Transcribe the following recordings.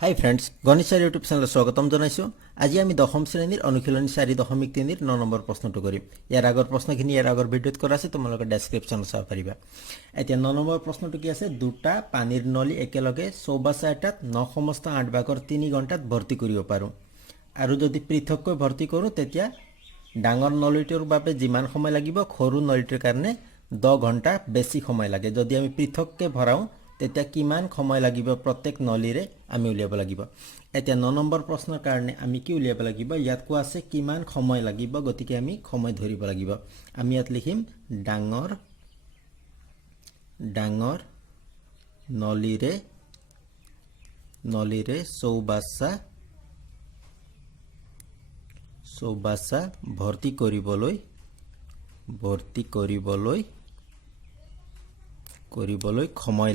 হাই friends, গণিত sir YouTube চেনেলত স্বাগতম জনাইছোঁ। আজি আমি দশম শ্ৰেণীৰ অনুশীলনী 4.3 9 নম্বৰ প্ৰশ্নটো কৰিম। ইয়াৰ আগৰ প্ৰশ্নখিনি ইয়াৰ আগৰ ভিডিঅ'ত কৰা আছে, তোমালোকে ডেছক্ৰিপশ্যনত চাব পাৰিবা। এতিয়া 9 নম্বৰ প্ৰশ্নটো কি আছে? দুটা পানীৰ নলী একেলগে চৌবাচা এটাত 9/8 ঘণ্টাত ভৰ্তি কৰিব পাৰোঁ, আৰু যদি পৃথককৈ ভৰ্তি কৰোঁ তেতিয়া ডাঙৰ নলীটোৰ বাবে যিমান সময় লাগিব সৰু নলীটোৰ কাৰণে 10 ঘণ্টা বেছি সময় লাগে। যদি আমি পৃথককৈ ভৰাওঁ তেতিয়া কিমান সময় লাগিব প্ৰত্যেক নলীৰে আমি উলিয়াব লাগিব। এতিয়া 9 নম্বৰ প্ৰশ্নৰ কাৰণে আমি কি উলিয়াব লাগিব? ইয়াত কোৱা আছে কিমান সময় লাগিব, গতিকে আমি সময় ধৰিব লাগিব। আমি ইয়াত লিখিম ডাঙৰ নলীৰে চৌবাচা ভৰ্তি কৰিবলৈ সময়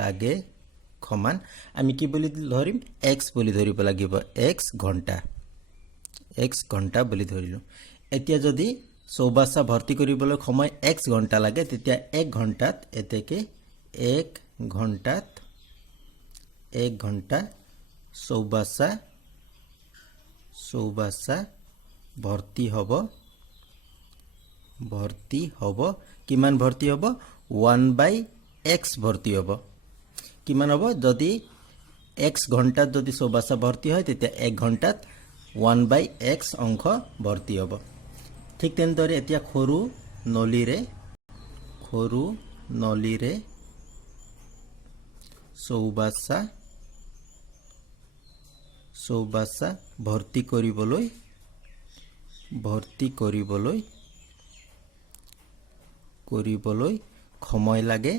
লাগে সমান আমি কি বুলি ধৰিম? x বুলি ধৰিব লাগিব। x ঘণ্টা বুলি ধৰিলোঁ। এতিয়া যদি চৌবাচা ভৰ্তি কৰিবলৈ সময় x ঘণ্টা লাগে, তেতিয়া 1 ঘণ্টাত এতেকে 1 ঘণ্টা চৌবাচা ভৰ্তি হ'ব। কিমান ভৰ্তি হ'ব? 1/x ভৰ্তি হ'ব। কিমান হ'ব? যদি x ঘণ্টাত যদি চৌবাচা ভৰ্তি হয় তেতিয়া 1 ঘণ্টাত 1/x অংশ ভৰ্তি হ'ব। ঠিক তেনেদৰে এতিয়া সৰু নলীৰে চৌবাচা ভৰ্তি কৰিবলৈ সময় লাগে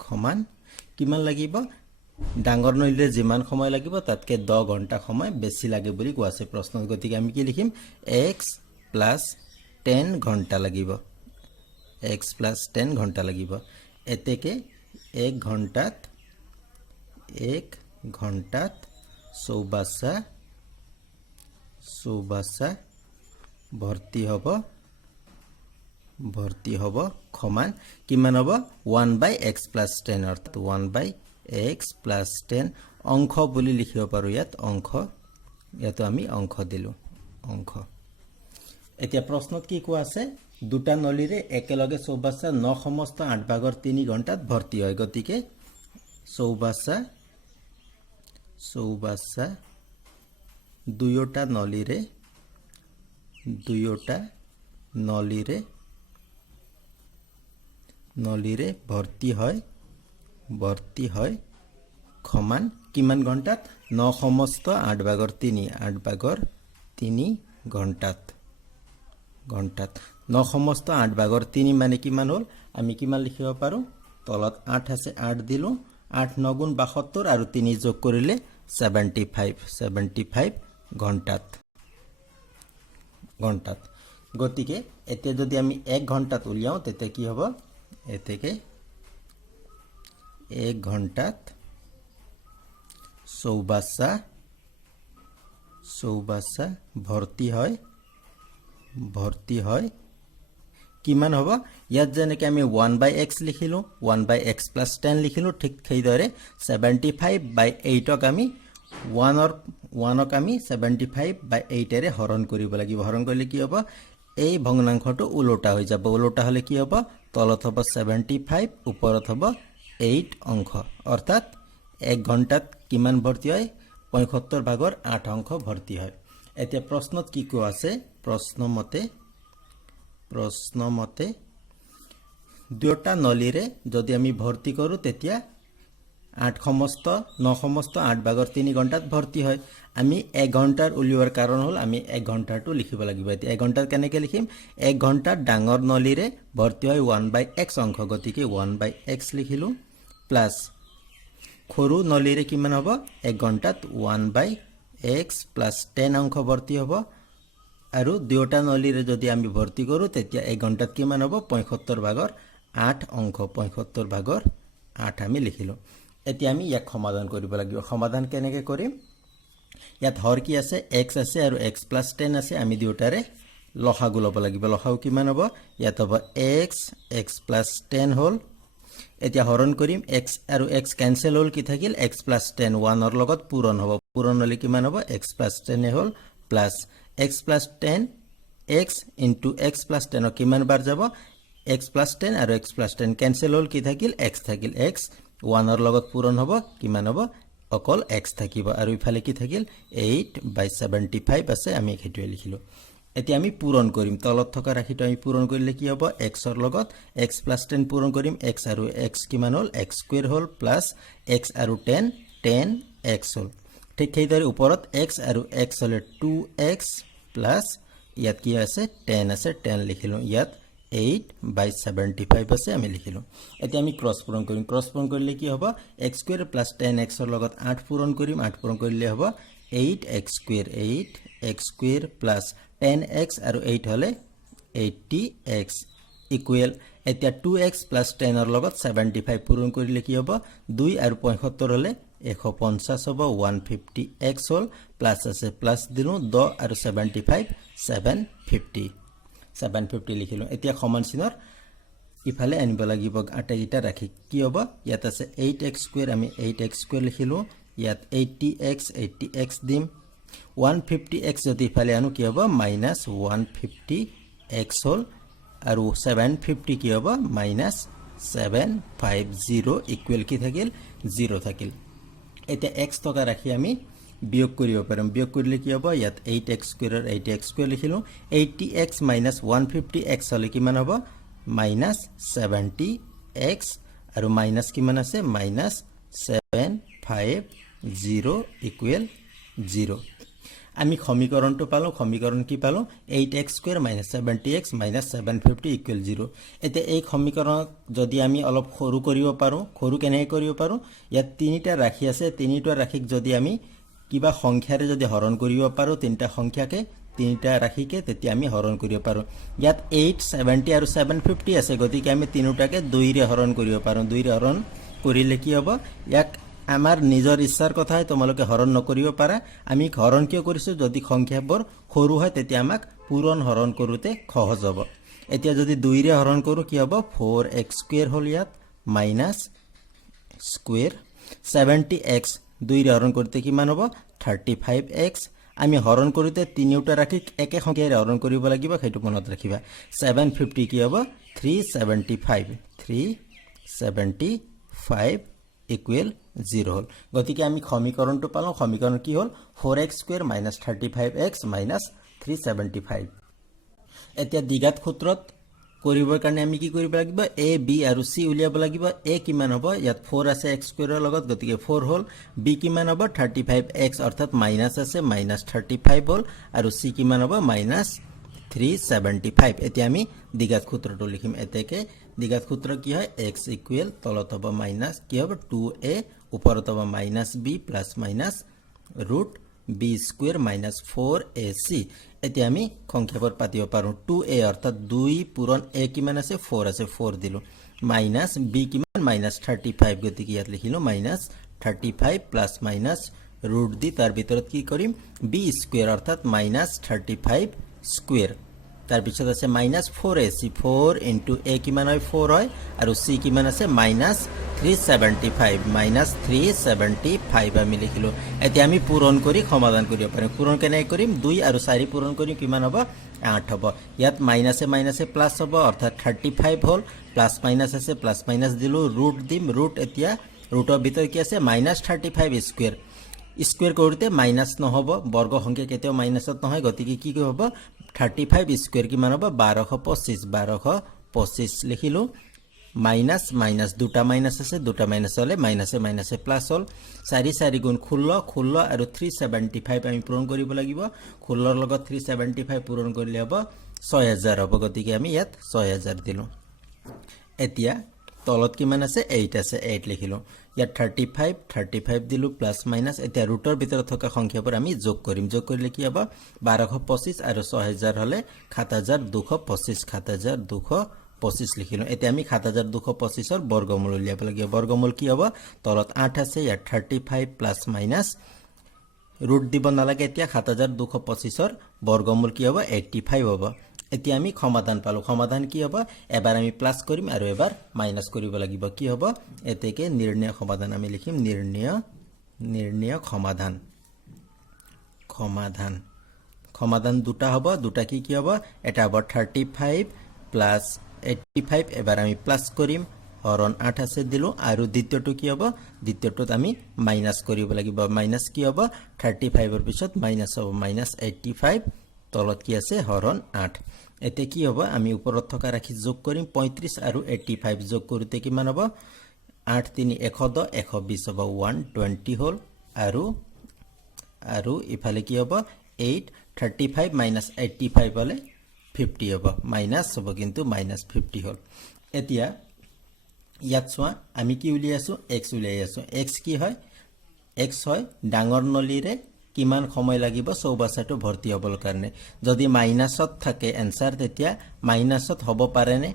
সমান কিমান লাগিব? ডাঙৰ নলীৰে যিমান সময় লাগিব তাতকৈ 10 ঘণ্টা সময় বেছি লাগে বুলি কোৱা আছে প্ৰশ্নত। গতিকে আমি কি লিখিম? x + 10 ঘণ্টা লাগিব। এতেকে 1 ঘণ্টাত চৌবাচা ভৰ্তি হ'ব সমান কিমান হ'ব? 1/x + 10, অৰ্থাৎ 1/x + 10 অংশ বুলি লিখিব পাৰোঁ। ইয়াতো আমি অংশ দিলোঁ। এতিয়া প্ৰশ্নত কি কোৱা আছে? দুটা নলীৰে একেলগে চৌবাচা 9/8 ঘণ্টাত ভৰ্তি হয়। গতিকে চৌবাচা দুয়োটা নলীৰে ভৰ্তি হয় সমান কিমান ঘণ্টাত? 9/8 ঘণ্টাত। 9/8 মানে কিমান হ'ল? আমি কিমান লিখিব পাৰোঁ? তলত 8 আছে, 8 দিলোঁ। 8 × 9 = 72 আৰু 3 যোগ কৰিলে 75 ঘণ্টাত। গতিকে এতিয়া যদি আমি 1 ঘণ্টাত উলিয়াওঁ তেতিয়া কি হ'ব? এতেকে 1 ঘণ্টাত চৌবাচা ভৰ্তি হয় কিমান হ'ব? ইয়াত যেনেকৈ আমি 1/x লিখিলোঁ, 1/x + 10 লিখিলোঁ, ঠিক সেইদৰে 75/8ক আমি 1ক আমি 75/8ৰে হৰণ কৰিব লাগিব। হৰণ কৰিলে কি হ'ব? এই ভগ্নাংশটো ওলোটা হৈ যাব। ওলোটা হ'লে কি হ'ব? তলত হ'ব 75, ওপৰত হ'ব 8 অংশ, অৰ্থাৎ 1 ঘণ্টাত কিমান ভৰ্তি হয়? 75/8 অংশ ভৰ্তি হয়। এতিয়া প্ৰশ্নত কি কোৱা আছে? প্ৰশ্নমতে দুয়োটা নলীৰে যদি আমি ভৰ্তি কৰোঁ তেতিয়া 9/8 ঘণ্টাত ভৰ্তি হয়। আমি 1 ঘণ্টাৰ উলিওৱাৰ কাৰণ হ'ল আমি 1 ঘণ্টাৰটো লিখিব লাগিব। এতিয়া 1 ঘণ্টাত কেনেকৈ লিখিম? 1 ঘণ্টাত ডাঙৰ নলীৰে ভৰ্তি হয় 1/x অংশ, গতিকে 1/x লিখিলোঁ, প্লাছ সৰু নলীৰে কিমান হ'ব? 1 ঘণ্টাত 1/x + 10 অংশ ভৰ্তি হ'ব। আৰু দুয়োটা নলীৰে যদি আমি ভৰ্তি কৰোঁ তেতিয়া 1 ঘণ্টাত কিমান হ'ব? 75/8 অংশ। 75/8 আমি লিখিলোঁ। এতিয়া আমি ইয়াক সমাধান কৰিব লাগিব। সমাধান কেনেকৈ কৰিম? ইয়াত হৰ কি আছে? x আছে আৰু x + 10 আছে। আমি দুয়োটাৰে লসাগু ল'ব লাগিব লসাগু কিমান হ'ব ইয়াত হ'ব x x + 10 হ'ল এতিয়া হৰণ কৰিম x আৰু x কেনসেল হ'ল কি থাকিল x + 10 1 ৰ লগত পূৰণ হ'ব পূৰণ হ'লে কিমান হ'ব x + 10 হ'ল প্লাস x + 10 x * x + 10 কিমান বাৰ যাব x + 10 আৰু x + 10 কেনসেল হ'ল কি থাকিল x থাকিল x 1 ৰ লগত পূৰণ হ'ব কিমান হ'ব অকল x থাকিব আৰু ইফালে কি থাকিল 8/75 আছে আমি হেতুৱে লিখিলো এতিয়া আমি পূৰণ কৰিম তলত থকা ৰাখিটো আমি পূৰণ কৰিলে কি হ'ব x ৰ লগত x + 10 পূৰণ কৰিম x আৰু x কিমান হ'ল x² হ'ল প্লাস x আৰু 10 10x হ'ল ঠিক সেইদৰে ওপৰত x আৰু x হলে 2x প্লাস ইয়াত কি আছে 10 আছে 10 লিখিলো ইয়াত 8/75 আছে আমি লিখিলো এতিয়া আমি ক্ৰস পূৰণ কৰিলে কি হ'ব x² + 10x ৰ লগত 8 পূৰণ কৰিম 8 পূৰণ কৰিলে হ'ব 8x² প্লাস 10x আৰু 8 হলে 80x ইকুৱেল এতিয়া 2x + 10 ৰ লগত 75 পূৰণ কৰিলে কি হ'ব 2 আৰু 75 হলে 150 হ'ব 150x হ'ল প্লাস আছে প্লাস দিলো 10 আৰু 75 750 লিখিলো এতিয়া সমান চিনৰ ইফালে আনিব লাগিব আটাইটা ৰাখি কি হ'ব ইয়াত আছে 8x² আমি 8x² লিখিলো ইয়াত 80x দিম 150x যদি ইফালে আনো কি হ'ব -150x হ'ল আৰু 750 কি হ'ব -750 ইকুৱেল কি থাকিল 0 থাকিল এতিয়া x টকা ৰাখি আমি বিয়োগ কৰিব পাৰিম বিয়োগ কৰিলে কি হ'ব ইয়াত 8x² ৰ 8x² লিখিলো 80x - 150x হলে কিমান হ'ব -70x আৰু মাইনাস কিমান আছে -750 ইকুৱেল 0 আমি সমীকৰণটো পালো সমীকৰণ কি পালো 8x² - 70x - 750 ইকুৱেল 0 এতিয়া এই সমীকৰণক যদি আমি অলপ সৰু কৰিব পাৰো সৰু কেনে কৰিব পাৰো ইয়াত তিনিটা ৰাখি আছে তিনিটা ৰাখিক যদি আমি কিবা সংখ্যাৰে যদি হৰণ কৰিব পাৰো তিনটা সংখ্যাকে তিনিটা ৰাখিকে তেতিয়া আমি হৰণ কৰিব পাৰো ইয়াত 8 70 আৰু 750 আছে গতিকে আমি তিনিটাকে 2 ৰে হৰণ কৰিব পাৰো 2 ৰে হৰণ কৰিলে কি হ'ব ইয়াক আমাৰ নিজৰ ইচ্ছাৰ কথাই তোমালোকে হৰণ নকৰিব পাৰা আমি হৰণ কিয় কৰিছো যদি সংখ্যাবোৰ সৰু হয় তেতিয়া আমাক পূৰণ হৰণ কৰোতে সহজ হ'ব এতিয়া যদি 2 ৰে হৰণ কৰো কি হ'ব 4x² হ'ল ইয়াত মাইনাস স্কয়াৰ 70x 2 ৰে হৰণ কৰতে কিমান হ'ব 35x আমি হৰণ কৰোতে তিনিটা ৰাখি একে সংখ্যাৰে হৰণ কৰিব লাগিব সেইটো মনত ৰাখিবা 750 কি হ'ব 375 ইকুৱেল 0 হ'ল গতিকে আমি সমীকৰণটো পালো সমীকৰণ কি হ'ল 4x² - 35x - 375 এতিয়া দ্বিঘাত সূত্ৰত কৰিবৰ কাৰণে আমি কি কৰিব লাগিব a b আৰু c উলিয়াব লাগিব a কিমান হ'ব ইয়াত 4 আছে x² ৰ লগত গতিকে 4 হ'ল b কিমান হ'ব 35x অৰ্থাৎ মাইনাস আছে -35 হ'ল আৰু c কিমান হ'ব -375 এতিয়া আমি দ্বিঘাত সূত্ৰটো লিখিম এতেকে দ্বিঘাত সূত্ৰ কি হয় x ইকুৱেল তলত হ'ব মাইনাস কি হ'ব 2a ওপৰত হ'ব -b plus minus root b² - 4ac এতিয়া আমি সংখ্যাবোৰ পাতিব পাৰো 2a অৰ্থাৎ 2 পূৰণ a কিমান আছে 4 আছে 4 দিলো মাইনাস b কিমান -35 গতিকে ইয়াত লিখিলো -35 প্লাস মাইনাস ৰুট দি তাৰ ভিতৰত কি কৰিম b² অৰ্থাৎ -35 স্কয়াৰ তাৰ পিছত আছে -4ac 4 * a কিমান হয় 4 হয় আৰু c কিমান আছে -375 -375 আমি লিখিলো এতিয়া আমি পূৰণ কৰি সমাধান কৰিব পাৰিম পূৰণ কেনে কৰিম 2 আৰু 4 পূৰণ কৰিম কিমান হ'ব 8 হ'ব ইয়াত মাইনাসে প্লাস হ'ব অৰ্থাৎ 35 হ'ল প্লাস মাইনাস আছে প্লাস মাইনাস দিলো ৰুট দিম ৰুট এতিয়া ৰুটৰ ভিতৰত কি আছে -35 স্কয়াৰ স্কয়াৰ কৰোতে মাইনাস নহব বৰ্গ সংখ্যা কেতিয়াও মাইনাসত নহয় গতিকে কি হ'ব 35 স্কয়াৰ কিমান হ'ব 1225 লিখিলো মাইনাস মাইনাস দুটা মাইনাস আছে দুটা মাইনাস হলে মাইনাসে প্লাস হল 4 4 গুণ 16 আৰু 375 আমি পূৰণ কৰিব লাগিব 16 ৰ লগত 375 পূৰণ কৰিলে হ'ব 6000 হ'ব গতিকে আমি ইয়াত 6000 দিলো এতিয়া তলত কিমান আছে 8 আছে 8 লিখিলো ইয়াত 35 দিলো প্লাস মাইনাস এতিয়া ৰুটৰ ভিতৰত থকা সংখ্যাবোৰ আমি যোগ কৰিলে কি হ'ব 1225 আৰু 6000 হলে 7225 লিখিলো এতিয়া আমি 7225 ৰ বৰ্গমূল উলিয়াব লাগিব বৰ্গমূল কি হ'ব তলত 8 আছে ইয়াত 35 প্লাস মাইনাস ৰুট দিব নালাগে এতিয়া 7225 ৰ বৰ্গমূল কি হ'ব 85 হ'ব এতিয়া আমি সমাধান পালো সমাধান কি হ'ব এবাৰ আমি প্লাস কৰিম আৰু এবাৰ মাইনাস কৰিব লাগিব কি হ'ব এতেকে নিৰ্ণয় সমাধান আমি লিখিম নিৰ্ণয় সমাধান দুটা হ'ব দুটা কি হ'ব এটা হ'ব 35 প্লাস 85 এবাৰ আমি প্লাস কৰিম হৰণ 8 আছে দিলো আৰু দ্বিতীয়টো কি হ'ব দ্বিতীয়টোত আমি মাইনাস কৰিব লাগিব মাইনাস কি হ'ব 35 এৰ পিছত মাইনাস হ'ব মাইনাস 85 তলত কি আছে হৰণ 8 এতে কি হ'ব আমি ওপৰত থকা ৰাখি যোগ কৰিম 35 আৰু 85 যোগ কৰোতে কিমান হ'ব 8 3 110 120 হ'ব 120 হ'ল আৰু ইফালে কি হ'ব 8 35 minus 85 হলে 50 হ'ব মাইনাস হ'ব কিন্তু মাইনাস 50 হ'ল এতিয়া ইয়াত চোৱা আমি কি উলিয়াই আছো x উলিয়াই আছো x কি হয় x হয় ডাঙৰ নলীৰে কিমান সময় লাগিব চৌবাচ্চাটো ভৰ্তি হ'বৰ কাৰণে যদি মাইনাসত থাকে आंसर তেতিয়া মাইনাসত হ'ব পাৰে নে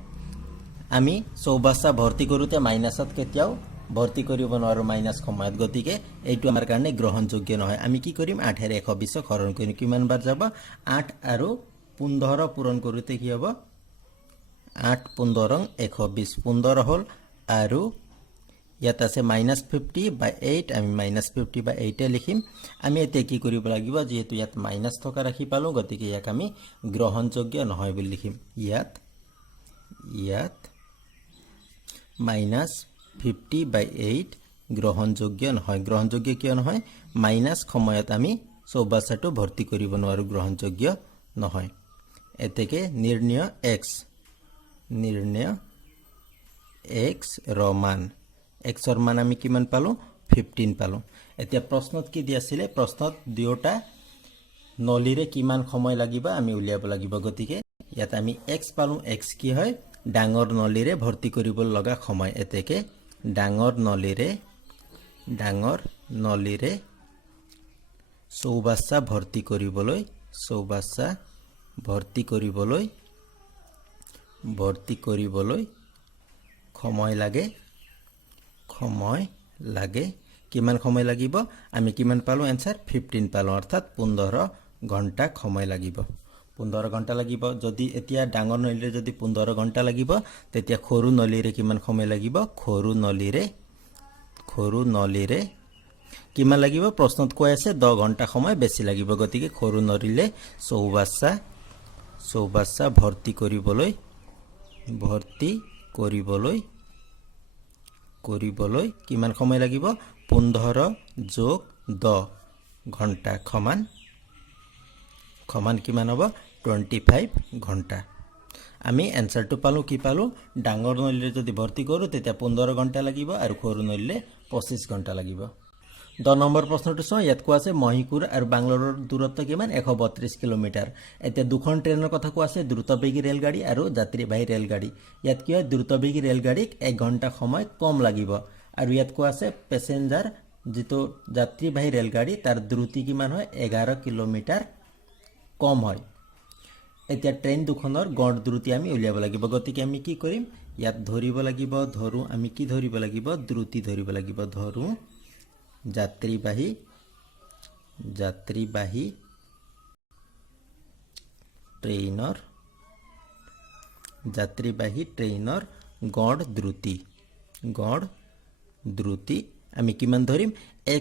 আমি চৌবাচ্চা ভৰ্তি কৰোতে মাইনাসত কেতিয়াও ভৰ্তি কৰিব নোৱাৰো মাইনাস সময়ত গতিকে এইটো আমাৰ কাৰণে গ্ৰহণযোগ্য নহয় আমি কি কৰিম 8 এৰ 120 হৰণ কৰিম কিমান বাৰ যাব 8 আৰু 15 পূৰণ কৰোতে কি হ'ব 8 15 120 15 হ'ল আৰু ইয়াত আছে -50/8 আমি -50/8 লিখিম আমি এতে কি কৰিব লাগিব যেহেতু ইয়াত মাইনাস থকা ৰাখি পালো গতিকে ইয়াক আমি গ্ৰহণযোগ্য নহয় বুলি লিখিম ইয়াত -50/8 গ্ৰহণযোগ্য নহয় গ্ৰহণযোগ্য কিয় নহয় মাইনাস সময়ত আমি চৌবাচ্চাটো ভৰ্তি কৰিব নোৱাৰো গ্ৰহণযোগ্য নহয় এতেকে নিৰ্ণয় x ৰমান x ৰ মান আমি কিমান পালো 15 পালো এতিয়া প্ৰশ্নত কি দি আছিল প্ৰশ্নত দুটা নলীৰে কিমান সময় লাগিব আমি উলিয়াব লাগিব গতিকে ইয়াত আমি x পালো x কি হয় ডাঙৰ নলীৰে ভৰ্তি কৰিব লগা সময় এতেকে ডাঙৰ নলীৰে চৌবাচ্চা ভৰ্তি কৰিবলৈ সময় লাগে কিমান সময় লাগিব আমি কিমান পালো आंसर 15 পালো অৰ্থাৎ 15 ঘণ্টা সময় লাগিব 15 ঘণ্টা লাগিব যদি এতিয়া ডাঙৰ নলীৰে যদি 15 ঘণ্টা লাগিব তেতিয়া সৰু নলীৰে কিমান সময় লাগিব সৰু নলীৰে কিমান লাগিব প্ৰশ্নত কৈ আছে 10 ঘণ্টা সময় বেছি লাগিব গতিকে সৰু নলীৰে চৌবাচ্চা ভৰ্তি কৰিবলৈ কিমান সময় লাগিব 15 যোগ 10 ঘণ্টা সমান কিমান হ'ব 25 ঘণ্টা আমি आंसरটো পালো কি পালো ডাঙৰ নলীৰে যদি ভৰ্তি কৰো তেতিয়া 15 ঘণ্টা লাগিব আৰু সৰু নলীৰে 25 ঘণ্টা লাগিব 10 নম্বৰ প্ৰশ্নটো চাও ইয়াত কোৱা আছে মহিকুৰ আৰু বাংগালোৰৰ দূৰত্ব কিমান 132 কিলোমিটাৰ এতিয়া দুখন ট্ৰেইনৰ কথা কোৱা আছে দ্ৰুতবেগী ৰেলগাড়ী আৰু যাত্ৰীবাহী ৰেলগাড়ী ইয়াত কি হয় দ্ৰুতবেগী ৰেলগাড়ীক 1 ঘণ্টা সময় কম লাগিব আৰু ইয়াত কোৱা আছে প্যাসেঞ্জাৰ যেটো যাত্ৰীবাহী ৰেলগাড়ী তাৰ দ্ৰুতি কিমান হয় 11 কিলোমিটাৰ কম হয় এতিয়া ট্ৰেইন দুখনৰ গড় দ্ৰুতি আমি উলিয়াব লাগিব গতিকে আমি কি কৰিম ইয়াত ধৰিব লাগিব ধৰু আমি কি ধৰিব লাগিব দ্ৰুতি ধৰিব লাগিব ধৰু যাত্ৰীবাহী ট্ৰেইনৰ গড় দ্ৰুতি আমি কিমান ধৰিম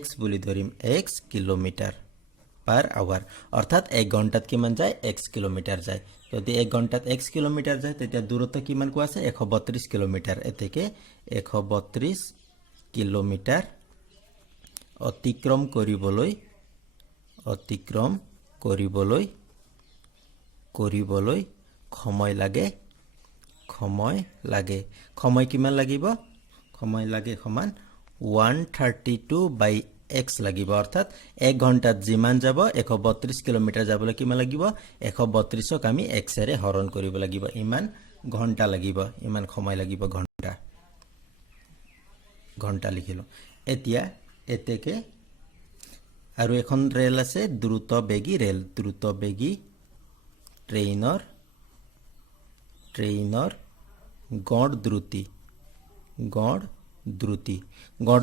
x বুলি ধৰিম x কিলোমিটাৰ পার আওয়ার অর্থাৎ 1 ঘন্টাত কিমান যায় x কিলোমিটার যায় যদি 1 ঘন্টাত x কিলোমিটার যায় তেতিয়া দূরত্ব কিমান কোৱা আছে 132 কিলোমিটাৰ এতেকে 132 কিলোমিটাৰ অতিক্ৰম কৰিবলৈ সময় লাগে কিমান লাগিব সময় লাগে সমান 132/x লাগিব অর্থাৎ 1 ঘন্টাত যিমান যাব 132 কিলোমিটার যাবলৈ কিমান লাগিব 132ক আমি x এৰে হৰণ কৰিব লাগিব ইমান ঘন্টা লাগিব ইমান সময় লাগিব ঘন্টা লিখিলো এতিয়া এতেকে আৰু এখন ৰেল আছে দ্ৰুতবেগী ট্ৰেইনৰ গড়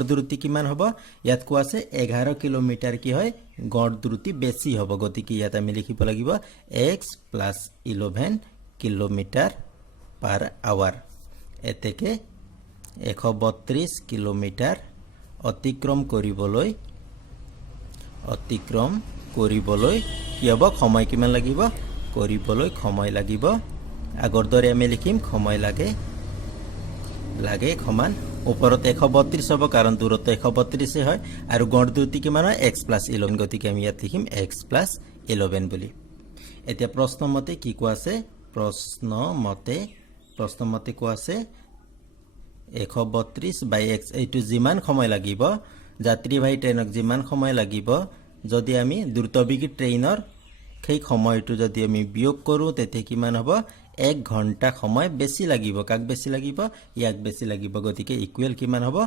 দ্ৰুতি কিমান হ'ব ইয়াত কোৱা আছে 11 কিলোমিটাৰ কি হয় গড় দ্ৰুতি বেছি হ'ব গতিকে ইয়াত আমি লিখিব লাগিব x + 11 কিলোমিটার পার আওয়ার এতেকে 132 কিলোমিটার অতিক্ৰম কৰিবলৈ কি হ'ব সময় কিমান লাগিব কৰিবলৈ সময় লাগিব আগৰ দৰে আমি লিখিম সময় লাগে সমান ওপৰত 132 হ'ব কাৰণ দূৰত্ব 132 হয় আৰু গড় দূৰত্ব কিমান হয় x + 11 গতিকে আমি ইয়াত লিখিম x + 11 বুলি এতিয়া প্ৰশ্নমতে কি কোৱা আছে প্ৰশ্নমতে কোৱা আছে 132/x এইটো যিমান সময় লাগিব যাত্ৰীবাহী ট্ৰেইনক যিমান সময় লাগিব যদি আমি দ্ৰুতবেগী ট্ৰেইনৰ সেই সময়টো যদি আমি বিয়োগ কৰোঁ তেতিয়া কিমান হ'ব 1 ঘণ্টা সময় বেছি লাগিব কাক বেছি লাগিব ইয়াক বেছি লাগিব গতিকে ইকুৱেল কিমান হ'ব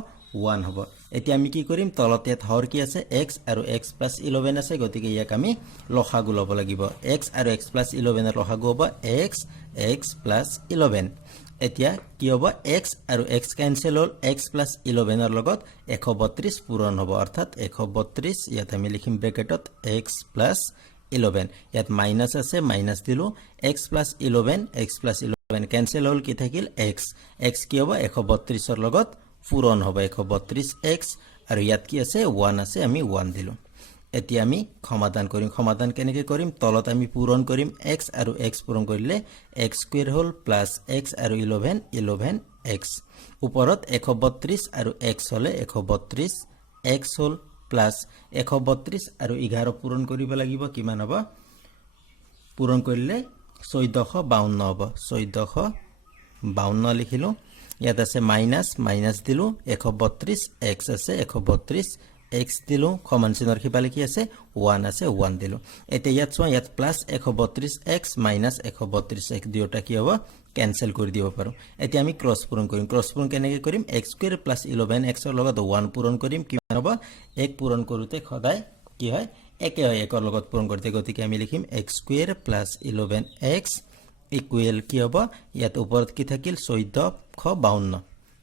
1 হ'ব এতিয়া আমি কি কৰিম তলত ইয়াত হৰ কি আছে x আৰু x + 11 আছে গতিকে ইয়াক আমি লসাগু ল'ব লাগিব x আৰু x + 11 ৰ লসাগু হ'ব x + 11 এতিয়া কি হ'ব x আৰু x কেনসেল হ'ল x + 11 ৰ লগত 132 পূৰণ হ'ব অৰ্থাৎ 132 ইয়াত আমি লিখিম ব্ৰেকেটত x + 11 ইয়াত মাইনাস আছে মাইনাস দিলো x + 11 কেনসেল হ'ল কি থাকিল x কি হ'ব 132 ৰ লগত পূৰণ হ'ব 132x আৰু ইয়াত কি আছে 1 আছে আমি 1 দিলো এতিয়া আমি সমাধান কৰিম সমাধান কেনেকৈ কৰিম তলত আমি পূৰণ কৰিম x আৰু x পূৰণ কৰিলে x² হ'ল প্লাস x আৰু 11x ওপৰত 132 আৰু x হলে 132x হ'ল প্লাস 132 আৰু 11 পূৰণ কৰিব লাগিব কিমান হ'ব পূৰণ কৰিলে 1452 হ'ব 1452 লিখিলো ইয়াত আছে মাইনাস দিলো 132x আছে 132x দিলো সমান চিনৰ সিপালে কি আছে 1 আছে 1 দিলো এতিয়া ইয়াত চোৱা ইয়াত প্লাস 132x মাইনাস 132x দুটা কি হ'ব কেনসেল কৰি দিব পাৰো এতিয়া আমি ক্ৰস পূৰণ কেনেকৈ কৰিম x² + 11x ৰ লগত 1 পূৰণ কৰিম কিমান হ'ব 1 পূৰণ কৰোতে সদায় কি হয় একে হয় 1 ৰ লগত পূৰণ কৰোতে গতিকে আমি লিখিম x² + 11x ইকুৱেল কি হ'ব ইয়াত ওপৰত কি থাকিল 1452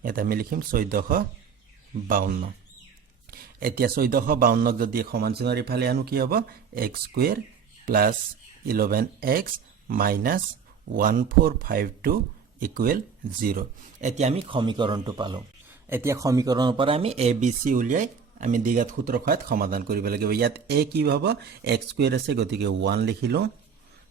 ইয়াত আমি লিখিম 1452 এতিয়া 1452 ক যদি সমান চিনৰ ইফালে আনো কি হ'ব x² + 11x মাইনাস 1452 ইকুৱেল 0 এতিয়া আমি সমীকৰণটো পালো এতিয়া সমীকৰণৰ পৰা আমি a b c উলিয়াই আমি দ্বিঘাত সূত্ৰ সহায়ত সমাধান কৰিব লাগিব ইয়াত a কি হ'ব x² আছে গতিকে 1 লিখিলো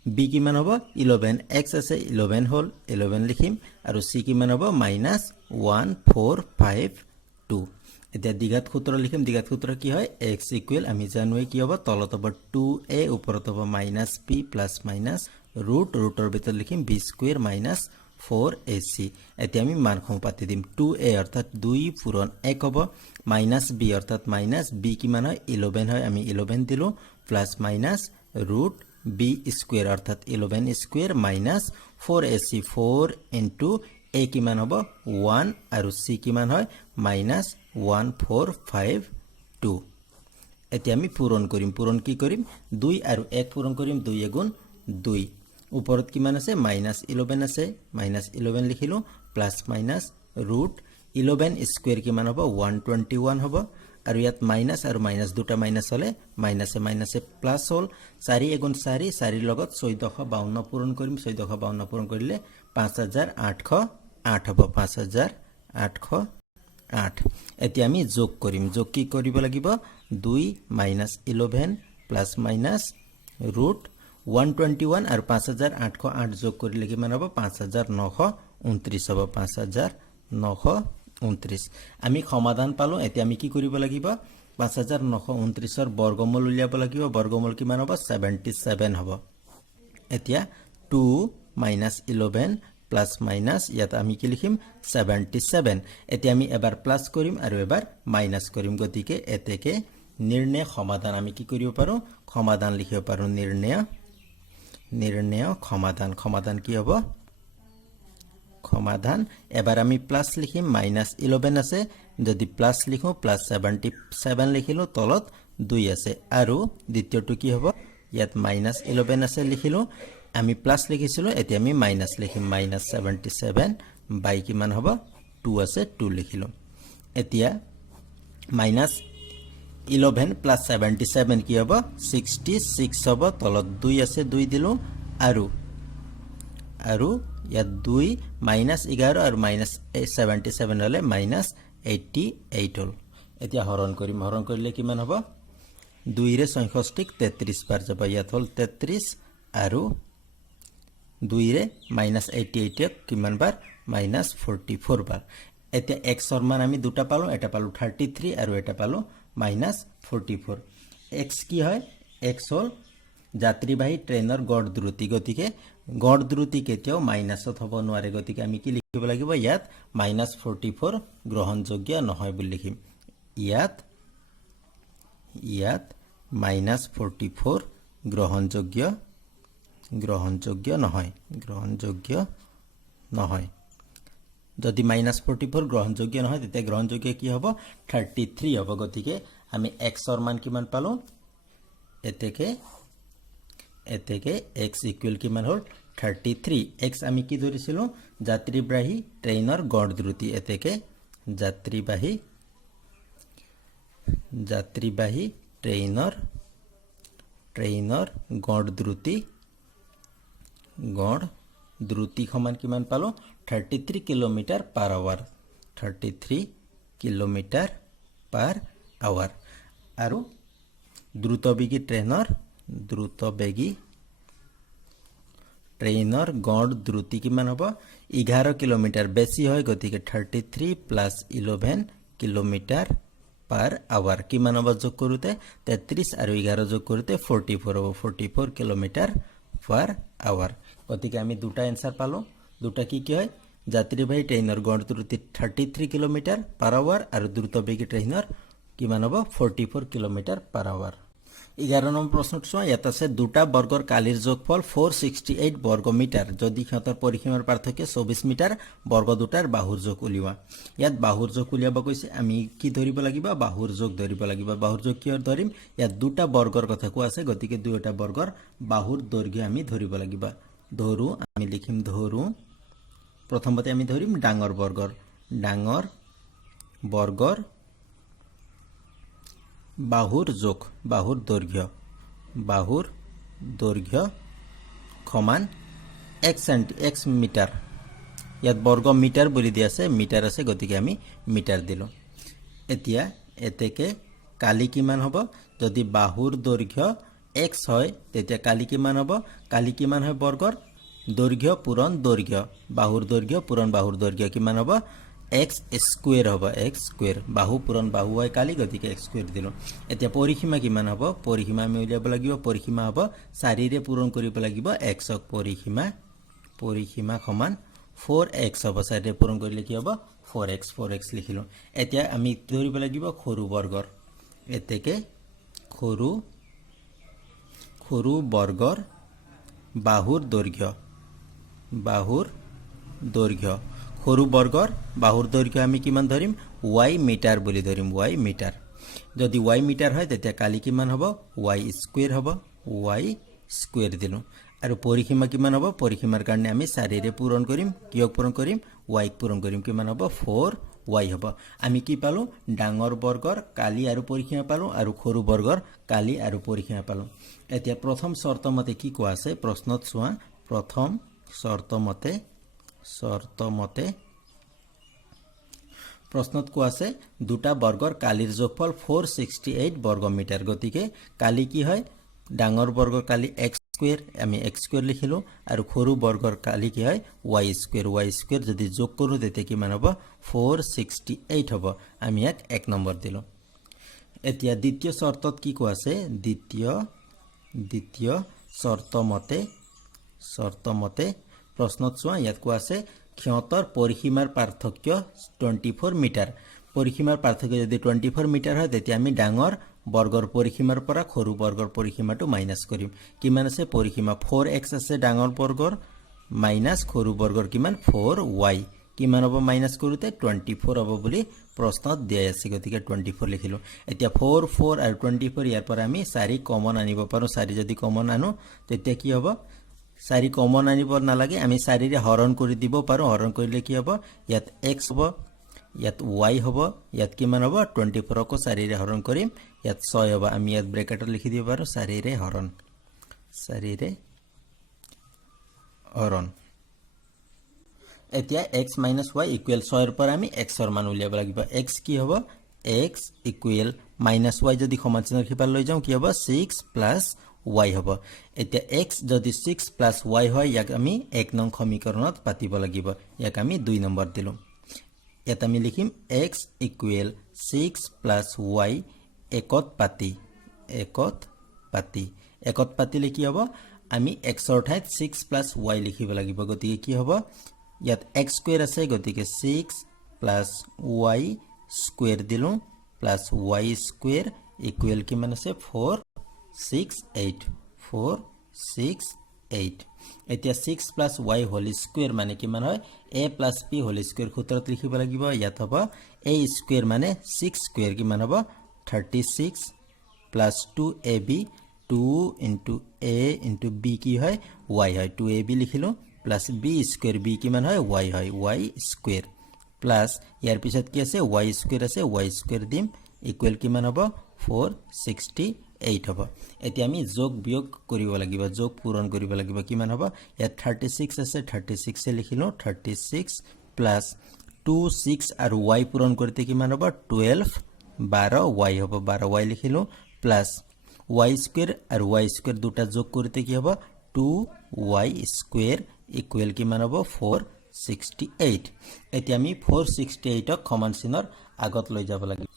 b কিমান হ'ব 11x আছে 11 হ'ল 11 লিখিম আৰু c কিমান হ'ব -1452 এতিয়া দ্বিঘাত সূত্ৰ লিখিম দ্বিঘাত সূত্ৰ কি হয় x ইকুৱেল আমি জানোৱে কি হ'ব তলত হ'ব 2a ওপৰত হ'ব -b + ৰুটৰ ভিতৰত লিখিম b² - 4ac এতিয়া আমি মানসমূহ পাতি দিম 2a অৰ্থাৎ 2 পূৰণ 1 হ'ব -b অৰ্থাৎ -b কিমান হয় 11 হয় আমি 11 দিলো প্লাস মাইনাস √b² অৰ্থাৎ 11² - 4ac 4 * a কিমান হ'ব 1 আৰু c কিমান হয় -1452 এতিয়া আমি পূৰণ কি কৰিম 2 আৰু 1 পূৰণ কৰিম 2 * 2 ওপৰত কিমান আছে -11 আছে -11 লিখিলো প্লাস মাইনাস √11² কিমান হ'ব 121 হ'ব আৰু ইয়াত মাইনাস আৰু মাইনাস দুটা মাইনাস হলে মাইনাসে প্লাস হ'ল 4 * 4 4 লগত 1452 পূৰণ কৰিম 1452 পূৰণ কৰিলে 5808 হ'ব 5808 এতিয়া আমি যোগ কৰিম যোগ কি কৰিব লাগিব 2 - 11 প্লাস মাইনাস √121 আৰু 5808 যোগ কৰিলে কিমান হ'ব 5929 হ'ব 5929 আমি সমাধান পালো এতিয়া আমি কি কৰিব লাগিব 5929 ৰ বৰ্গমূল উলিয়াব লাগিব বৰ্গমূল কিমান হ'ব 77 হ'ব এতিয়া 2 - 11 প্লাস মাইনাস ইয়াত আমি কি লিখিম 77 এতিয়া আমি এবাৰ প্লাস কৰিম আৰু এবাৰ মাইনাস কৰিম গতিকে এতেকে নিৰ্ণয় সমাধান আমি কি কৰিব পাৰো সমাধান লিখিব পাৰো নিৰ্ণয় সমাধান কি হ'ব সমাধান এবাৰ আমি প্লাস লিখিম -11 আছে যদি প্লাস লিখো প্লাস 77 লিখিলো তলত 2 আছে আৰু দ্বিতীয়টো কি হ'ব ইয়াত -11 আছে লিখিলো আমি প্লাস লিখিছিলো এতিয়া আমি মাইনাস লিখিম -77 বাই কিমান হ'ব 2 আছে 2 লিখিলো এতিয়া -11 প্লাস 77 কি হ'ব 66 হ'ব তলত 2 আছে 2 দিলো আৰু ইয়াত 2 -11 আৰু -77 হলে -88 হল এতিয়া হৰণ কৰিম হৰণ কৰিলে কিমান হ'ব 2 ৰে 64 33 বাৰ যাব ইয়াত হল 33 আৰু 2 ৰে -88 কিমান বাৰ -44 বাৰ এতিয়া x ৰ মান আমি দুটা পালো এটা পালো 33 আৰু এটা পালো -44 x কি হয় x হল যাত্ৰীবাহী ট্ৰেইনৰ গড় দ্ৰুতি গতিকে গড় দ্ৰুতি কেতিয়াও মাইনাছত হ'ব নোৱাৰে গতিকে আমি কি লিখিব লাগিব ইয়াত -44 গ্ৰহণযোগ্য নহয় বুলি লিখিম ইয়াত -44 গ্ৰহণযোগ্য নহয় যদি -44 গ্ৰহণযোগ্য নহয় তেতিয়া গ্ৰহণযোগ্য কি হ'ব 33 হ'ব গতিকে আমি x ৰ মান কিমান পালো এতেকে x ইকুৱেল কিমান হ'ল 33 x আমি কি ধৰিছিলো যাত্ৰীবাহী ট্ৰেইনৰ গড় দ্ৰুতি এতেকে যাত্ৰীবাহী ট্ৰেইনৰ গড় দ্ৰুতি সমান কিমান পালো 33 কিলোমিটাৰ পাৰ আৱাৰ 33 কিলোমিটাৰ পাৰ আৱাৰ আৰু দ্ৰুতবেগী ট্ৰেইনৰ গড় দ্ৰুতি কিমান হ'ব 11 কিলোমিটাৰ বেছি হয় গতিকে 33 + 11 কিলোমিটাৰ পাৰ আৱাৰ কিমান হ'ব যোগ কৰোতে 33 আৰু 11 যোগ কৰোতে 44 হ'ব 44 কিলোমিটাৰ পাৰ আৱাৰ গতিকে আমি দুটা এনসাৰ পালো দুটা কি হয় যাত্ৰীবাহী ট্ৰেইনৰ গড় দ্ৰুতি 33 কিলোমিটাৰ পাৰ আৱাৰ আৰু দ্ৰুতবেগী ট্ৰেইনৰ কিমান হ'ব 44 কিলোমিটাৰ পাৰ আৱাৰ 11 নম্বৰ প্ৰশ্নটো চোৱা ইয়াত আছে দুটা বৰ্গৰ কালিৰ যোগফল 468 বৰ্গ মিটাৰ যদি সিহঁতৰ পৰিসীমাৰ পাৰ্থক্য 24 মিটাৰ বৰ্গ দুটাৰ বাহুৰ যোগ উলিওৱা ইয়াত বাহুৰ যোগ উলিয়াব কৈছে আমি কি ধৰিব লাগিব বাহুৰ যোগ ধৰিব লাগিব বাহুৰ যোগ কি ধৰিম ইয়াত দুটা বৰ্গৰ কথা কোৱা আছে গতিকে দুটা বৰ্গৰ বাহুৰ দৈৰ্ঘ্য আমি ধৰিব লাগিব ধৰু আমি লিখিম ধৰু প্ৰথমতে আমি ধৰিম ডাঙৰ বৰ্গৰ বাহুৰ দৈৰ্ঘ্য সমান x মিটাৰ ইয়াত বৰ্গ মিটাৰ বুলি দিয়া আছে মিটাৰ আছে গতিকে আমি মিটাৰ দিলো এতিয়া এতেকে কালি কিমান হ'ব যদি বাহুৰ দৈৰ্ঘ্য x হয় তেতিয়া কালি কিমান হ'ব কালি কিমান হয় বৰ্গৰ দৈৰ্ঘ্য পূৰণ দৈৰ্ঘ্য বাহুৰ দৈৰ্ঘ্য পূৰণ বাহুৰ দৈৰ্ঘ্য কিমান হ'ব x স্কয়াৰ হ'ব x স্কয়াৰ বাহু পূৰণ বাহু হয় কালি গতিকে x স্কয়াৰ দিলো এতিয়া পৰিসীমা কিমান হ'ব পৰিসীমা আমি উলিয়াব লাগিব পৰিসীমা হ'ব 4 ৰে পূৰণ কৰিব লাগিব x ক পৰিসীমা সমান 4x হ'ব 4 ৰে পূৰণ কৰিলে কি হ'ব 4x লিখিলো এতিয়া আমি ধৰিব লাগিব সৰু বৰ্গৰ এতেকে সৰু বৰ্গৰ বাহুৰ দৈৰ্ঘ্য সৰু বৰ্গৰ বাহুৰ দৈৰ্ঘ্য আমি কিমান ধৰিম y মিটাৰ বুলি ধৰিম y মিটাৰ যদি y মিটাৰ হয় তেতিয়া কালি কিমান হ'ব y স্কয়াৰ দিলো আৰু পৰিসীমা কিমান হ'ব পৰিসীমাৰ কাৰণে আমি 4 ৰে পূৰণ কৰিম কিয়ক পূৰণ কৰিম y ক পূৰণ কৰিম কিমান হ'ব 4y হ'ব আমি কি পালো ডাঙৰ বৰ্গৰ কালি আৰু পৰিসীমা পালো আৰু সৰু বৰ্গৰ কালি আৰু পৰিসীমা পালো এতিয়া প্ৰথম শৰ্তমতে কি কোৱা আছে প্ৰশ্নত চোৱা প্ৰথম শৰ্তমতে প্ৰশ্নত কোৱা আছে দুটা বৰ্গৰ কালিৰ যোগফল 468 বৰ্গ মিটাৰ গতিকে কালি কি হয় ডাঙৰ বৰ্গৰ কালি x স্কয়াৰ আমি x স্কয়াৰ লিখিলো আৰু সৰু বৰ্গৰ কালি কি হয় y স্কয়াৰ যদি যোগ কৰো তেতিয়া কিমান হ'ব 468 হ'ব আমি ইয়াক 1 নম্বৰ দিলো এতিয়া দ্বিতীয় শৰ্তত কি কোৱা আছে দ্বিতীয় শৰ্তমতে প্ৰশ্নত চোৱা ইয়াত কোৱা আছে ক্ষতৰ পৰিসীমাৰ পাৰ্থক্য 24 মিটাৰ পৰিসীমাৰ পাৰ্থক্য যদি 24 মিটাৰ হয় তেতিয়া আমি ডাঙৰ বৰ্গৰ পৰিসীমাৰ পৰা সৰু বৰ্গৰ পৰিসীমাটো মাইনাস কৰিম কিমান আছে পৰিসীমা 4x আছে ডাঙৰ বৰ্গৰ মাইনাস সৰু বৰ্গৰ কিমান 4y কিমান হ'ব মাইনাস কৰোতে 24 হ'ব বুলি প্ৰশ্নত দিয়া আছে গতিকে 24 লিখিলো এতিয়া 4 আৰু 24 ইয়াৰ পৰা আমি 4 কমন আনিব পাৰো 4 যদি কমন আনো তেতিয়া কি হ'ব 4 কমন আনিব নালাগে আমি 4 ৰে হৰণ কৰি দিব পাৰো হৰণ কৰিলে কি হ'ব ইয়াত x হ'ব ইয়াত y হ'ব ইয়াত কিমান হ'ব 24 কো 4 ৰে হৰণ কৰিম ইয়াত 6 হ'ব আমি ইয়াত ব্ৰেকেটত লিখি দিব পাৰো 4 ৰে হৰণ এতিয়া x minus y equal 6 পৰা আমি x ৰ মান উলিয়াব লাগিব x কি হ'ব x equal minus y যদি সমান চিহ্নৰ সিপাৰ লৈ যাওঁ কি হ'ব 6 plus y হ'ব এতিয়া x যদি 6 plus y হয় ইয়াক আমি 1 নং সমীকৰণত পাতিব লাগিব ইয়াক আমি 2 নম্বৰ দিলো ইয়াত আমি লিখিম x equal 6 plus y একত পাতিলে কি হ'ব আমি x ৰ ঠাইত 6 plus y লিখিব লাগিব গতিকে কি হ'ব ইয়াত x স্কয়াৰ আছে গতিকে 6 plus y স্কয়াৰ দিলো plus y স্কয়াৰ ইকুৱেল কিমান আছে 468 এতিয়া 6 plus y হোল স্কয়াৰ মানে কিমান হয় a plus b whole square সূত্ৰত লিখিব লাগিব ইয়াত হ'ব a স্কয়াৰ মানে 6 স্কয়াৰ কিমান হ'ব 36 plus 2ab 2 into a into b কি হয় y হয় 2ab লিখিলো plus b স্কয়াৰ b কিমান হয় y হয় y স্কয়াৰ plus ইয়াৰ পিছত কি আছে y স্কয়াৰ আছে y স্কয়াৰ দিম ইকুৱেল কিমান হ'ব 468 হ'ব এতিয়া আমি যোগ বিয়োগ কৰিব লাগিব যোগ পূৰণ কৰিব লাগিব কিমান হ'ব ইয়াত 36 আছে 36 এ লিখিলো 36 plus 2 6 আৰু y পূৰণ কৰিতে কিমান হ'ব 12 12 y হ'ব 12 y লিখিলো plus y স্কয়াৰ আৰু y স্কয়াৰ দুটা যোগ কৰিতে কি হ'ব 2y স্কয়াৰ ইকুৱেল কিমান হ'ব 468 এতিয়া আমি 468 ক সমান চিহ্নৰ আগত লৈ যাব লাগিব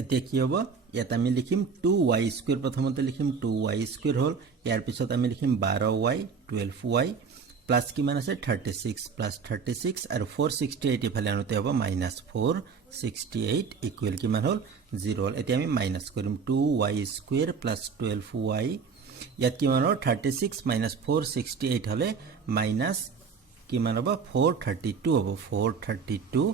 এতিয়া কি হ'ব ইয়াত আমি লিখিম 2y স্কয়াৰ প্ৰথমতে লিখিম 2y স্কয়াৰ হ'ল ইয়াৰ পিছত আমি লিখিম 12y 12y প্লাস কিমান আছে 36 প্লাস 36 আৰু 468 ইফালে আনোতে হ'ব -468 ইকুৱেল কিমান হ'ল 0 হ'ল এতিয়া আমি মাইনাস কৰিম 2y স্কয়াৰ প্লাস 12y ইয়াত কিমান হ'ল 36 468 হলে মাইনাস কিমান হ'ব 432 হ'ব 432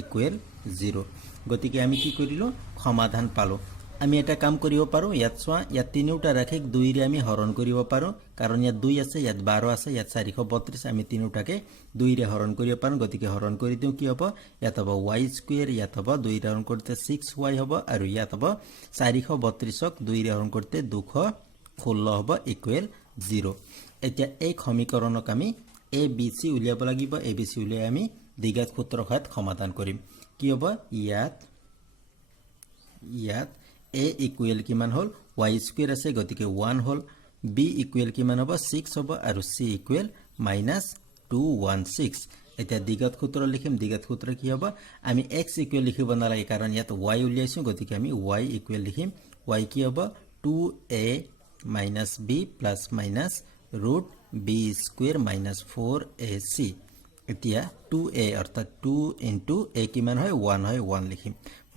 ইকুৱেল 0 গতিকে আমি কি কৰিলো সমাধান পালো আমি এটা কাম কৰিব পাৰো ইয়াত সোয়া ইয়াত তিনিটা ৰাখিক 2 ৰে আমি হৰণ কৰিব পাৰো কাৰণ ইয়াত 2 আছে ইয়াত 12 আছে ইয়াত 432 আমি তিনিটাকে 2 ৰে হৰণ কৰিব পাৰো গতিকে হৰণ কৰি দিও কি হ'ব ইয়াত হ'ব y স্কয়াৰ ইয়াত হ'ব 2 ৰে হৰণ কৰিতে 6y হ'ব আৰু ইয়াত হ'ব 432 ক 2 ৰে হৰণ কৰিতে 216 হ'ব ইকুৱেল 0 এতিয়া এই সমীকৰণক আমি a b c উলিয়াব লাগিব a b c উলিয়াই আমি দ্বিঘাত সূত্ৰৰ সহায়ত সমাধান কৰিম কি হ'ব ইয়াত a ইকুৱেল কিমান হ'ল y স্কয়াৰ আছে গতিকে 1 হ'ল b ইকুৱেল কিমান হ'ব 6 হ'ব আৰু c ইকুৱেল -216 এতিয়া দ্বিঘাত সূত্ৰ লিখিম দ্বিঘাত সূত্ৰ কি হ'ব আমি x ইকুৱেল লিখিব নালাগে কাৰণ ইয়াত y উলিয়াইছো গতিকে আমি y ইকুৱেল লিখিম y কি হ'ব 2a - b plus minus root b square minus 4ac এতিয়া 2a অর্থাৎ 2 into a কিমান হয় 1 হয় 1 লিখিম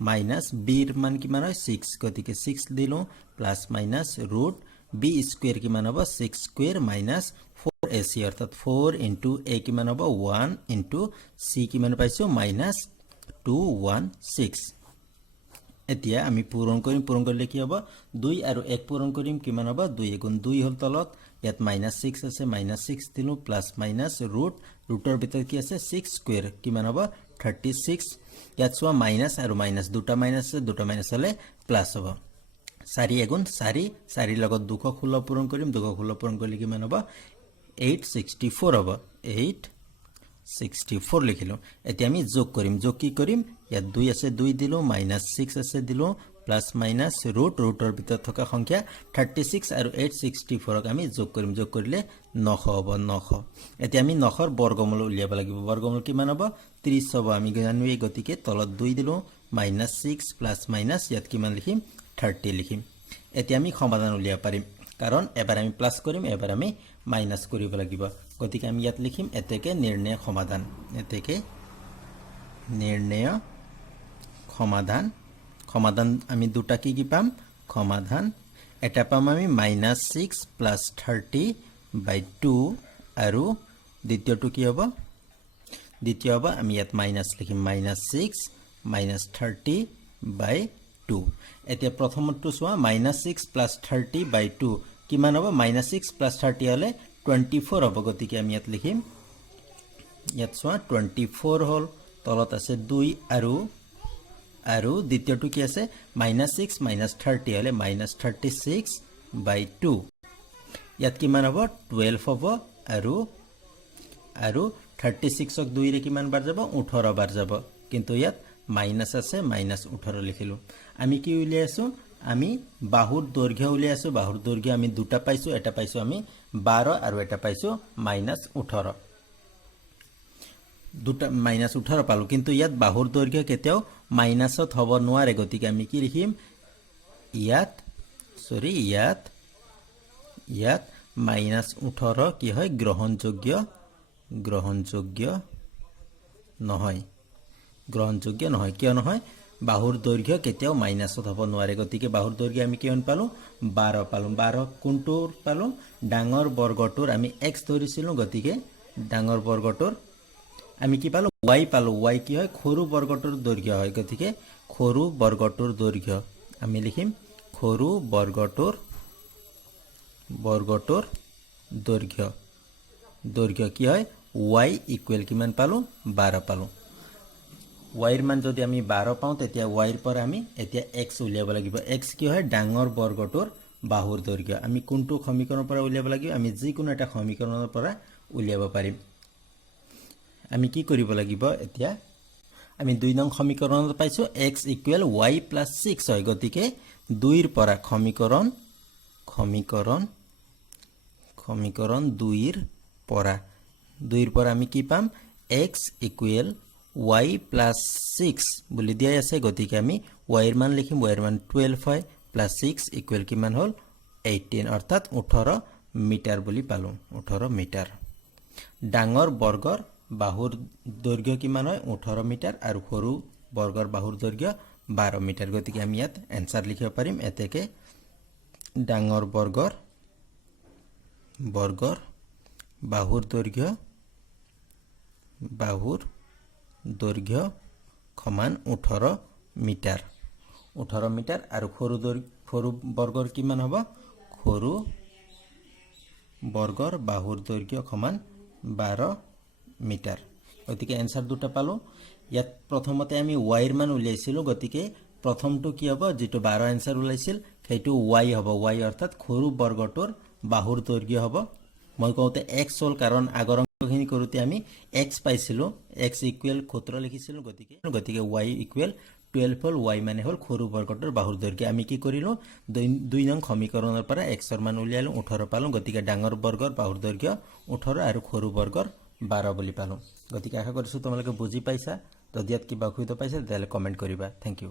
minus b এর মান কিমান হয় 6 গতিকে 6 দিলো plus minus root b square কিমান হবে 6 square minus 4ac অর্থাৎ 4 into a কিমান হবে 1 into c কিমান পাইছো minus 216 এতিয়া আমি পূৰণ কৰিলে কি হ'ব 2 আৰু 1 পূৰণ কৰিম কিমান হ'ব 2 গুণ 2 হ'ল তলত ইয়াত -6 আছে -6 দিলো প্লাস মাইনাস ৰুটৰ ভিতৰত কি আছে 6 স্কয়াৰ কিমান হ'ব 36 ইয়াত সোয়া মাইনাস আৰু মাইনাস দুটা মাইনাস আছে দুটা মাইনাস হলে প্লাস হ'ব 4 গুণ 4 4 লগত 216 পূৰণ কৰিম 216 পূৰণ কৰিলে কিমান হ'ব 864 হ'ব 864 লিখিলো এতিয়া আমি যোগ কৰিম যোগ কি কৰিম ইয়াত 2 আছে 2 দিলো -6 আছে দিলো প্লাস মাইনাস ৰুটৰ ভিতৰত থকা সংখ্যা 36 আৰু 864 ক আমি যোগ কৰিম যোগ কৰিলে 9 হ'ব 9 এতিয়া আমি 9 ৰ বৰ্গমূল উলিয়াব লাগিব বৰ্গমূল কিমান হ'ব 30 হ'ব আমি জানো এই গতিকে তলত 2 দিলো -6 প্লাস মাইনাস ইয়াত কিমান লিখিম 30 লিখিম এতিয়া আমি সমাধান উলিয়াব পাৰিম কাৰণ এবাৰ আমি প্লাস কৰিম এবাৰ আমি মাইনাস কৰিব লাগিব গতিকে আমি ইয়াত লিখিম এতেকে নিৰ্ণয় সমাধান এতেকে নিৰ্ণয় সমাধান আমি দুটা কি পাম সমাধান এটা পাম আমি -6 + 30/2 আৰু দ্বিতীয়টো কি হ'ব দ্বিতীয় হ'ব আমি ইয়াত মাইনাস লিখিম -6 - 30/2 এতিয়া প্ৰথমটো সোয়া -6 + 30/2 কিমান হ'ব -6 + 30 হলে 24 হ'ব গতিকে আমি ইয়াত লিখিম ইয়াত সোয়া 24 হল তলত আছে 2 আৰু দ্বিতীয়টো কি আছে -6 - 30 হলে -36/2 ইয়াত কিমান হ'ব 12 হ'ব আৰু 36ক 2 ৰে কিমান বাৰ যাব 18 বাৰ যাব কিন্তু ইয়াত মাইনাস আছে মাইনাস 18 লিখিলো আমি কি উলিয়াই আছো আমি বাহুৰ দৈৰ্ঘ্য উলিয়াই আছো বাহুৰ দৈৰ্ঘ্য আমি দুটা পাইছো এটা পাইছো আমি 12 আৰু এটা পাইছো মাইনাস 18 দুটা মাইনাস 18 পালো কিন্তু ইয়াত বাহুৰ দৈৰ্ঘ্য কেতিয়াও মাইনাসত হ'ব নোৱাৰে গতিকে আমি কি লিখিম ইয়াত মাইনাস 18 কি হয় গ্ৰহণযোগ্য নহয় কিয় নহয় বাহুৰ দৈৰ্ঘ্য কেতিয়াও মাইনাসত হ'ব নোৱাৰে গতিকে বাহুৰ দৈৰ্ঘ্য আমি কিমান পালো 12 পালো 12 কোনটোৰ পালো ডাঙৰ বৰ্গটোৰ আমি x ধৰিছিলো গতিকে ডাঙৰ বৰ্গটোৰ আমি কি পালো y পালো y কি হয় সৰু বৰ্গটোৰ দৈৰ্ঘ্য হয় গতিকে সৰু বৰ্গটোৰ দৈৰ্ঘ্য আমি লিখিম সৰু বৰ্গটোৰ দৈৰ্ঘ্য কি হয় y ইকুৱেল কিমান পালো 12 পালো y ৰ মান যদি আমি 12 পাও তেতিয়া y ৰ পৰা আমি এতিয়া x উলিয়াব লাগিব x কি হয় ডাঙৰ বৰ্গটোৰ বাহুৰ দৈৰ্ঘ্য আমি কোনটো সমীকৰণৰ পৰা উলিয়াব লাগিব আমি যিকোনো এটা সমীকৰণৰ পৰা উলিয়াব পাৰিম আমি কি কৰিব লাগিব এতিয়া আমি 2 নং সমীকৰণত পাইছো x ইকুৱেল y + 6 হয় গতিকে 2 ৰ পৰা সমীকৰণ 2 ৰ পৰা আমি কি পাম x ইকুৱেল y + 6 বুলি দিয়া আছে গতিকে আমি y ৰ মান লিখিম y ৰ মান 12 হয় + 6 ইকুৱেল কিমান হল 18 অৰ্থাৎ 18 মিটাৰ বুলি পালো 18 মিটাৰ ডাঙৰ বৰ্গৰ বাহুৰ দৈৰ্ঘ্য কিমান হয় 18 মিটাৰ আৰু সৰু বৰ্গৰ বাহুৰ দৈৰ্ঘ্য 12 মিটাৰ গতিকে আমি ইয়াত এনসাৰ লিখিব পাৰিম এতেকে ডাঙৰ বৰ্গৰ বাহুৰ দৈৰ্ঘ্য সমান 18 মিটাৰ আৰু সৰু বৰ্গৰ কিমান হ'ব সৰু বৰ্গৰ বাহুৰ দৈৰ্ঘ্য সমান 12 মিটাৰ গতিকে এনসাৰ দুটা পালো ইয়াত প্ৰথমতে আমি y ৰ মান উলিয়াইছিলো গতিকে প্ৰথমটো কি হ'ব যেটো 12 এনসাৰ উলাইছিল সেইটো y হ'ব y অৰ্থাৎ সৰু বৰ্গটোৰ বাহুৰ দৈৰ্ঘ্য হ'ব মই কওঁতে x হল কাৰণ আগৰ অংকখিনি কৰোতে আমি x পাইছিলো x ইকুৱেল সূত্ৰ লিখিছিলো গতিকে y ইকুৱেল 12 হল y মানে হল সৰু বৰ্গটোৰ বাহুৰ দৈৰ্ঘ্য আমি কি কৰিলো 2 নং সমীকৰণৰ পৰা x ৰ মান উলিয়ালো 18 পালো গতিকে ডাঙৰ বৰ্গৰ বাহুৰ দৈৰ্ঘ্য 18 আৰু সৰু বৰ্গৰ 12 বুলি পালো গতিকে আশা কৰিছো তোমালোকে বুজি পাইছা যদি ইয়াত কিবা অসুবিধা পাইছা তেতিয়াহলে কমেন্ট কৰিবা থ্যাংক ইউ